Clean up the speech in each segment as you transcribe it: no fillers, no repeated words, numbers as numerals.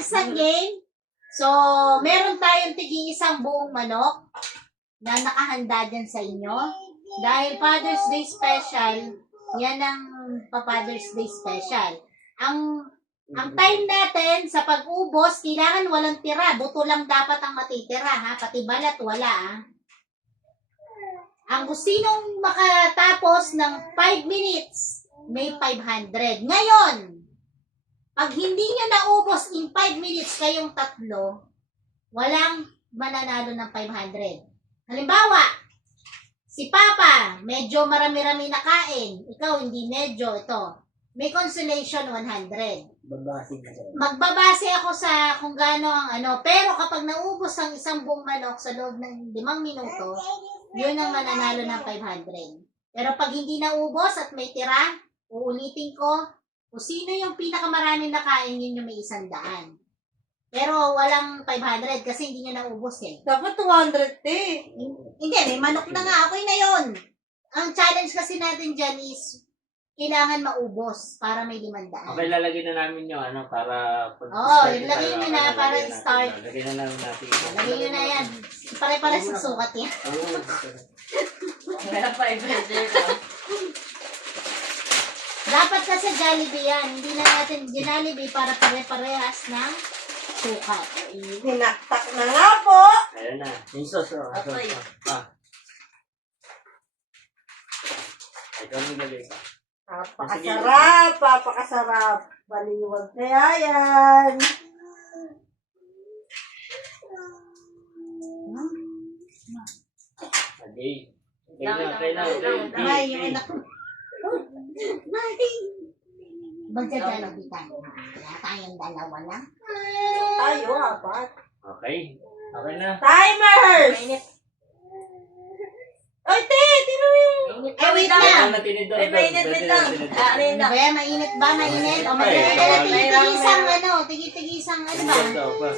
next na game. So, meron tayong tig-isang buong manok na nakahanda dyan sa inyo. Dahil Father's Day special, yan ang pa-Father's Day special. Ang time natin sa pag-ubos, kailangan walang tira. Buto lang dapat ang matitira, ha? Pati balat, wala, ha? Ang sinong makatapos ng 5 minutes, may 500. Ngayon, pag hindi nyo naubos in 5 minutes kayong tatlo, walang mananalo ng 500. Halimbawa, si Papa, medyo marami-rami na kain. Ikaw, hindi medyo. Ito, may consolation 100. Magbabase ako sa kung gaano ang ano. Pero kapag naubos ang isang buong manok sa loob ng 5 minuto, yun ang mananalo ng 500. Pero pag hindi naubos at may tira, uulitin ko, kung sino yung pinakamaraming nakain, yun yung may 100. Pero walang 500 kasi hindi nyo naubos eh. Dapat 200 eh. Hindi, may manok na nga. Okay na yun. Ang challenge kasi natin dyan is kailangan maubos para may 500. Okay, lalagyan na namin yung ano para... Ilagay nyo na para start. Lagyan na namin natin. Lagay nyo na yan. Pare-pare sa sukat yan. Kaya 500. Dapat kasi Jollibee yan. Hindi na natin Jollibee para pare-parehas ng sukat. Hinaktak na nga po. Ayan na. Yung sauce. Okay. Ito ang nilagay ka. Napakasarap. Napakasarap. Baliwag kaya yan. Okay. Okay na. Ay, yung anak ko. Magja-Jollibee tayo. Wala tayong dalawa lang. Tayo, apat. Okay. Okay na. Timers! Oy, te! Tino yung... Wait lang. Wait lang. Ano ba yan? Mainit ba? Mainit? O, tigit-tigisang ano? Tigit-tigisang ano ba?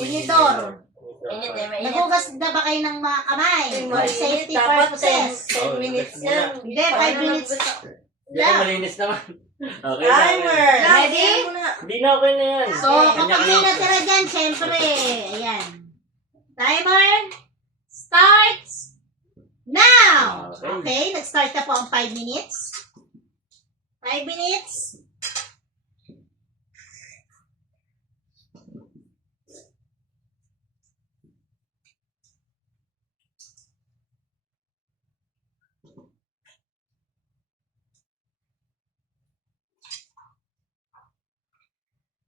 Tinidor. Mainit. Nagugas na ba kayo ng mga kamay? For safety purposes. 10 minutes yan. Hindi, 5 minutes. Yan, malinis naman. Okay. Timer! Ready? Hindi na okay na yan. So, kapag may natira dyan, syempre, ayan. Timer starts now! Okay, nag-start na po ang 5 minutes. 5 minutes.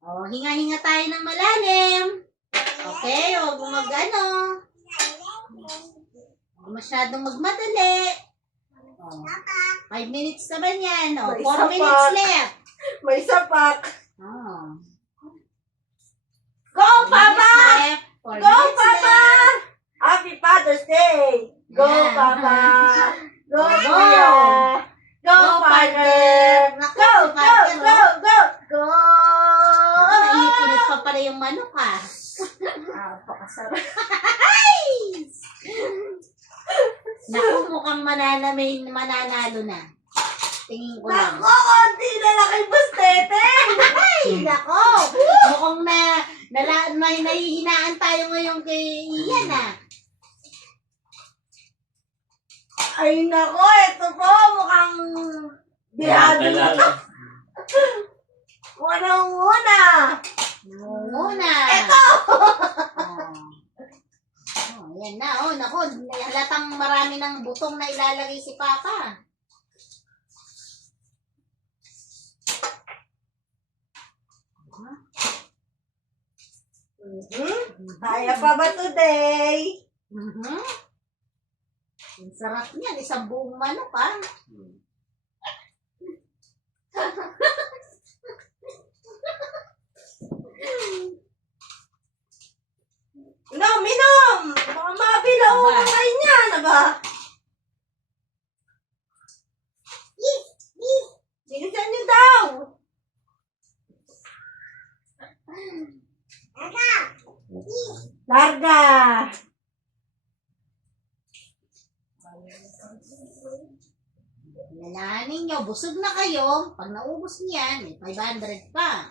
O, hinga-hinga tayo ng malalim. Okay, huwag mo mag-ano. Huwag masyadong magmadali. O, 5 minutes naman yan. O, 4 minutes left. May sapak. Oh. Go, Papa! Go, Papa! Happy Father's Day! Go, Yeah. Papa! Go, Go! Kuya! Go, partner! Go, go, go, go! Go! Nainit-init pa pala yung manok ha. Napakasarap. Naku, mukhang mananalo na. Tingin ko lang. Nako, konti na lang kay Bustete! Ay, nako! Mukhang may nahihinaan tayo ngayon kay Ian ah. Ay, nako, ito po, mukhang bihado na. Unang-una! Muna. Ito! Yan na. Oh, nako. Halatang marami ng butong na ilalagay si Papa. Kaya pa ba today? Ang sarap niyan. Isang buong manok ah. Minom! Baka mabilaw Aba. ang kamay niya, na ba? Bilisan niyo daw! Larga! Lalahanin nyo. Busog na kayo. Pag naubos niyan, may 500 pa.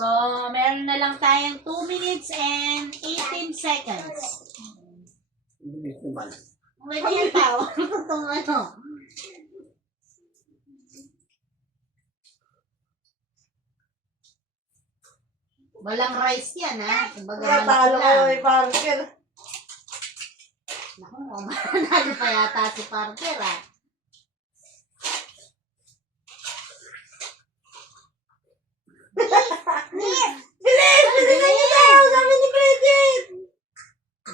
So, meron na lang tayong 2 minutes and 18 seconds. Pwede yung tao. Itong ano. Walang rice yan, ha? Kumbaga, Natalo ko lang. kay Parker. Naku, manalo pa yata si Parker, ha? Bilis! Bilisan niyo tayo! Sabi ni Bridget!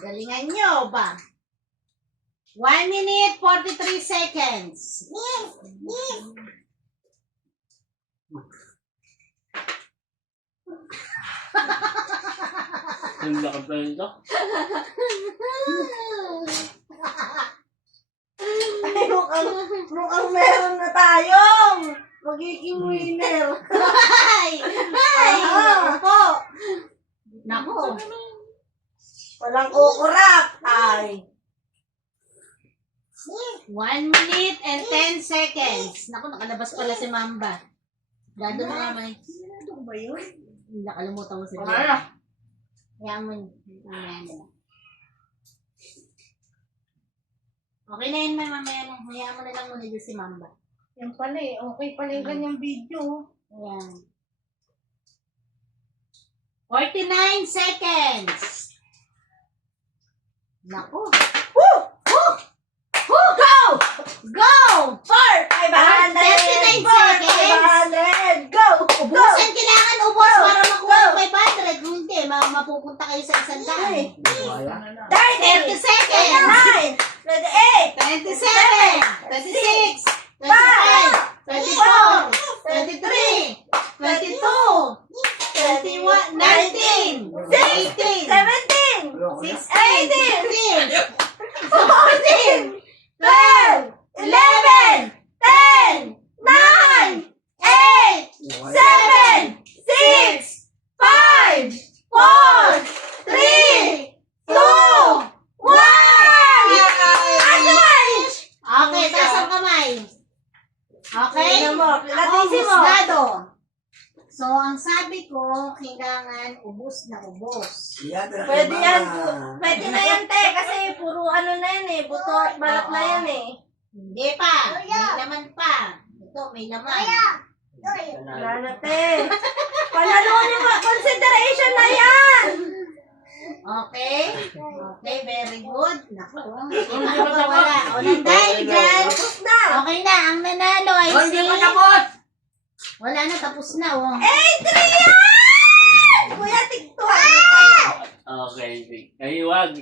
Galingan nyo ba? 1 minute, 43 seconds. Ang lakad pa nito. Ay, mukhang meron na tayong magiging winner. Ay! Ay! Naku po! Naku! Walang kukurap. Ay. 1 minute and 10 seconds. Naku, nakalabas pala si Mamba. Dado mo kamay. Ano ba yun? Nakalimutan mo si Wala Bea. na. Kaya mo yun. Okay na yun, may mamaya mo. Hayaan mo na lang muna dyan si Mamba. Yan pala eh. Okay pala yung kanyang video. Ayan. 49 seconds. Naku. Woo! Go! Go! 4! 500! 39 seconds. 500! Go! Ubusan, kailangan ubos Go! para makuha Go! ng 500. Kung hindi, mapupunta kayo sa isang daan. 30 30 seconds. 9! 28! 27, 26, 25, 24, 23, 22, 21, 19, 18, 17! 16, 15, 14! 12! 11! 10! 9! 8! 7! 6! 5! 4! 3! 2! 1! Okay, taas ang kamay. Okay? Tingnan mo, pinatisin mo. Husgado. So, ang sabi ko, kailangan ubos na ubos. Pwede yan. Pwede na yan, te. Kasi puro ano na yan eh. Buto at balat na yan eh. Hindi pa. May laman pa. Ito, may laman. Wala na, te. Panaluan yung consideration na yan. Okay? Okay, very good. Naku, wala. O, dahil dyan. Tapos na. Okay na, ang nanalo ay si... Hindi pa tapos! Wala na, tapos na. Oh. Adrian! Kuya, tiktuwa na tayo. Okay, sige. Ay, wag.